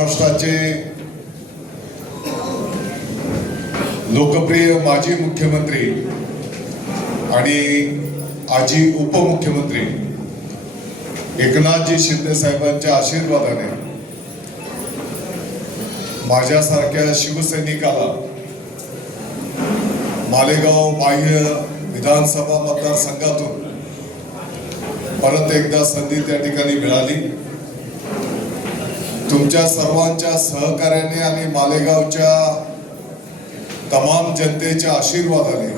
महाराष्ट्राचे लोकप्रिय माजी मुख्यमंत्री आणि आजी उपमुख्यमंत्री एकनाथजी शिंदे साहेबांच्या आशीर्वादाने माझ्यासारख्या शिवसैनिकाला मालेगाव बाह्य विधानसभा मतदारसंघातून परत एकदा संधी त्या ठिकाणी मिळाली. तुमच्या सर्वांच्या सहकार्याने आणि मालेगावच्या तमाम जनतेच्या आशीर्वादाने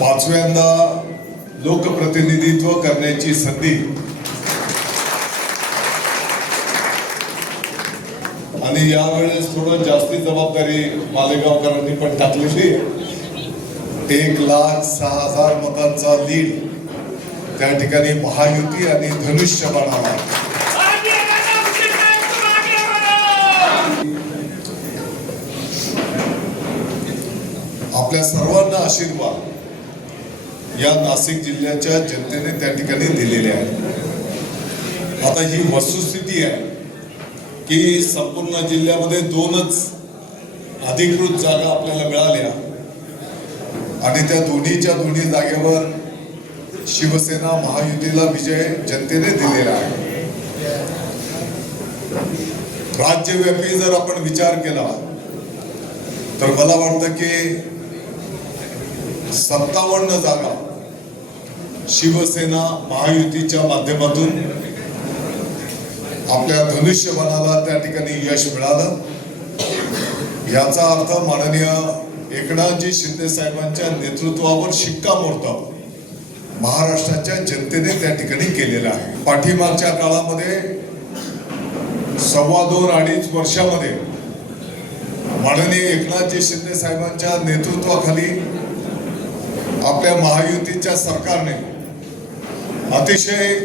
पाचव्यांदा लोकप्रतिनिधित्व करण्याची संधी आणि यावेळेस थोडं जास्ती जबाबदारी मालेगावकरांनी पण टाकलेली एक लाख सहा हजार मतांचा लीड त्या ठिकाणी महायुती आणि धनुष्य बनावा आपल्या सर्वांना आशीर्वाद. या नाशिक जिल्ह्याच्या जनतेने त्या ठिकाणी दिलेले आहे. आता ही वस्तुस्थिती आहे की संपूर्ण जिल्ह्यामध्ये दोनच अधिकृत जागा आपल्याला मिळाल्या. आणि त्या दोन्हीच्या दोन्ही जागेवर शिवसेना महायुतीला विजय जनतेने दिलेला आहे. राज्यव्यापी जर आपण विचार केला तर मला वाटतं की सत्तावन्न जागा शिवसेना महायुतीच्या माध्यमातून आपल्या धनुष्यबाणाला त्या ठिकाणी यश मिळालं. याचा अर्थ माननीय एकनाथजी शिंदे साहेबांच्या नेतृत्वावर शिक्कामोर्तब महाराष्ट्राच्या जनतेने त्या ठिकाणी केलेला आहे. पाठीमागच्या काळामध्ये सव्वा दोन अडीच वर्षामध्ये माननीय एकनाथजी शिंदे साहेबांच्या नेतृत्वाखाली आपल्या महायुतीच्या सरकारने अतिशय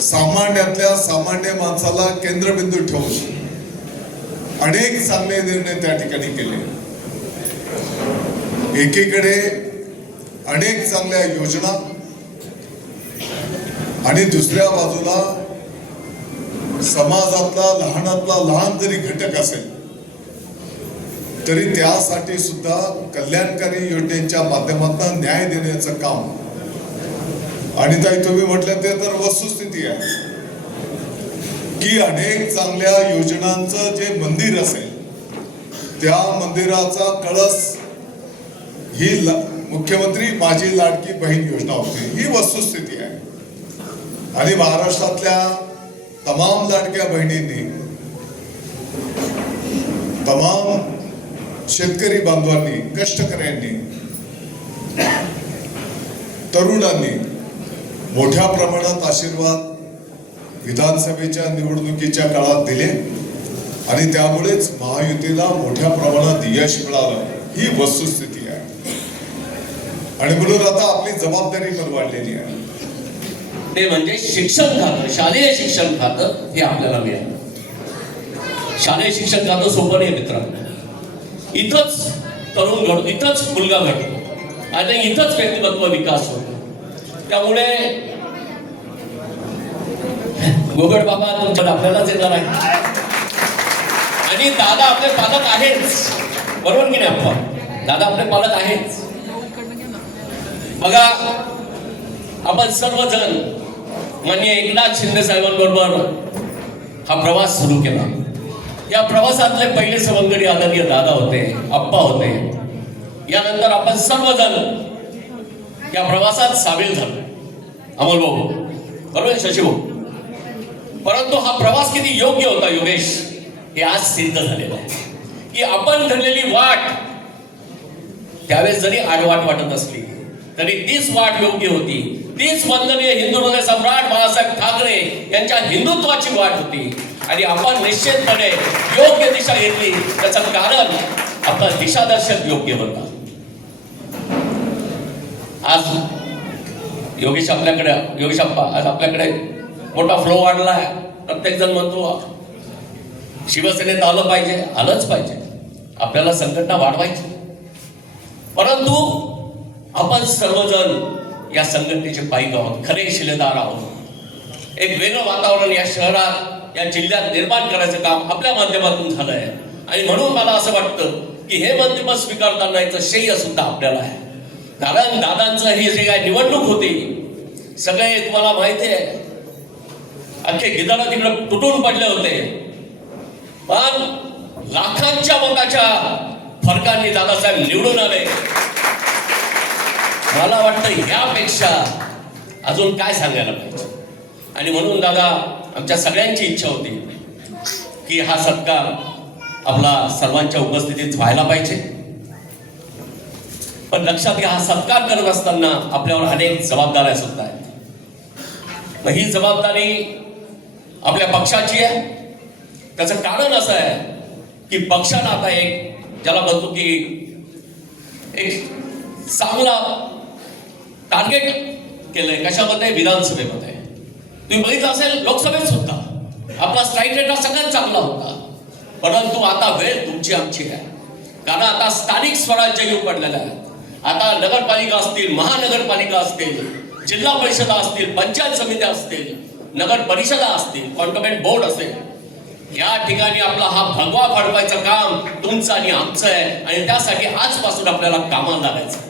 सामान्यातल्या सामान्य माणसाला केंद्रबिंदू ठेवून अनेक चांगले निर्णय त्या ठिकाणी केले. एकीकडे अनेक चांगल्या योजना आणि दुसऱ्या बाजूला समाजातला लहानातला लहान जरी घटक असेल तरी त्यासाठी सुद्धा कल्याणकारी योजनेच्या माध्यमातून न्याय देण्याचं काम. आणि ताई तुम्ही म्हटलं ते तर वस्तुस्थिती आहे. की अनेक चांगल्या योजनांचं जे मंदिर असेल त्या मंदिराचा कळस ही ला- मुख्यमंत्री माझी लाडकी बहीण योजना होती. ही वस्तुस्थिती आहे. आणि महाराष्ट्रातल्या तमाम लाडक्या बहिणींनी तमाम शेतकरी बांधवांनी कष्टकऱ्यांनी तरुणांनी मोठ्या प्रमाणात आशीर्वाद विधानसभेच्या निवडणुकीच्या काळात दिले आणि त्यामुळेच महायुतीला मोठ्या प्रमाणात यश मिळालं. ही वस्तुस्थिती आहे. आणि म्हणून आता आपली जबाबदारी पण वाढलेली आहे. ते म्हणजे शिक्षण खातं शालेय शिक्षण खातं हे आपल्याला मिळालं. शालेय शिक्षण खातं सोपं नाही मित्रांनो. इथंच तरुण घडतो इथंच मुलगा घडतो आणि इथंच व्यक्तिमत्व विकास होतो. त्यामुळे गोगड बाबा तुमच्या आपल्यालाच येणार आहे. आणि दादा आपले पालक आहेच. बरोबर की नाही आपण दादा आपले पालक आहेच. बघा आपण सर्वजण मान्य एकनाथ शिंदे साहेबांबरोबर हा प्रवास सुरू केला. या प्रवासातले पहिले सवंगडी आदरणीय दादा होते आप्पा होते. यानंतर आपण सर्वजण या प्रवासात सामील झालो. अमोल भाऊ बरोबर शशी भाऊ. परंतु हा प्रवास किती योग्य होता योगेश? हे आज सिद्ध झालेलं आहे. की आपण धरलेली वाट त्यावेळेस जरी आडवाट वाटत असली तरी तीच वाट योग्य होती. तीच वंदनीय हिंदू हृदय सम्राट बाळासाहेब ठाकरे यांच्या हिंदुत्वाची वाट होती. आणि आपण निश्चितपणे योग्य दिशा घेतली. त्याचं कारण आपला दिशादर्शक योग्य होता आज योगेश आपल्याकडे योगेश अप्पा आज आपल्याकडे मोठा फ्लो वाढलाय प्रत्येक जण म्हणतो शिवसेनेत आलं पाहिजे आलंच पाहिजे. आपल्याला संघटना वाढवायची. परंतु आपण सर्वजण या संघटनेचे पाईक आहोत खरे शिलेदार आहोत. एक वेगळं वातावरण या शहरात या जिल्ह्यात निर्माण करायचं काम आपल्या माध्यमातून झालं आहे आणि म्हणून मला असं वाटतं की हे माध्यम स्वीकारताना याचं श्रेय सुद्धा आपल्याला आहे. कारण दादांचं ही जे काय निवडणूक होती सगळे तुम्हाला माहिती आहे. अख्खे गिदाला तिकडे तुटून पडले होते. पण लाखांच्या मताच्या फरकांनी दादासाहेब निवडून आले. मला वाटतं यापेक्षा अजून काय सांगायला पाहिजे? आणि म्हणून दादा आमच्या सगळ्यांची इच्छा होती की हा सत्कार आपला सर्वांच्या उपस्थितीत व्हायला पाहिजे. पण लक्षात घ्या हा सत्कार करत असताना आपल्यावर अनेक जबाबदाऱ्या सुद्धा आहेत. मग ही जबाबदारी आपल्या पक्षाची आहे. त्याचं कारण असं आहे की पक्षानं आता एक ज्याला म्हणतो की एक चांगला टार्गेट केलंय. कशामध्ये? विधानसभेमध्ये. तुम्ही बघितलं असेल लोकसभेत सुद्धा. आपला स्ट्राईक रेट हा सगळ्यात चांगला होता. परंतु आता वेळ तुमची आमची आहे. कारण आता स्थानिक स्वराज्य येऊ पडलेलं आहे. आता नगरपालिका असतील महानगरपालिका असतील जिल्हा परिषदा असतील पंचायत समित्या असतील नगर परिषदा असतील कॉन्टोमेंट बोर्ड असेल या ठिकाणी आपला हा भगवा फडवायचं काम तुमचं आणि आमचं आहे. आणि त्यासाठी आजपासून आपल्याला कामाला लागायचं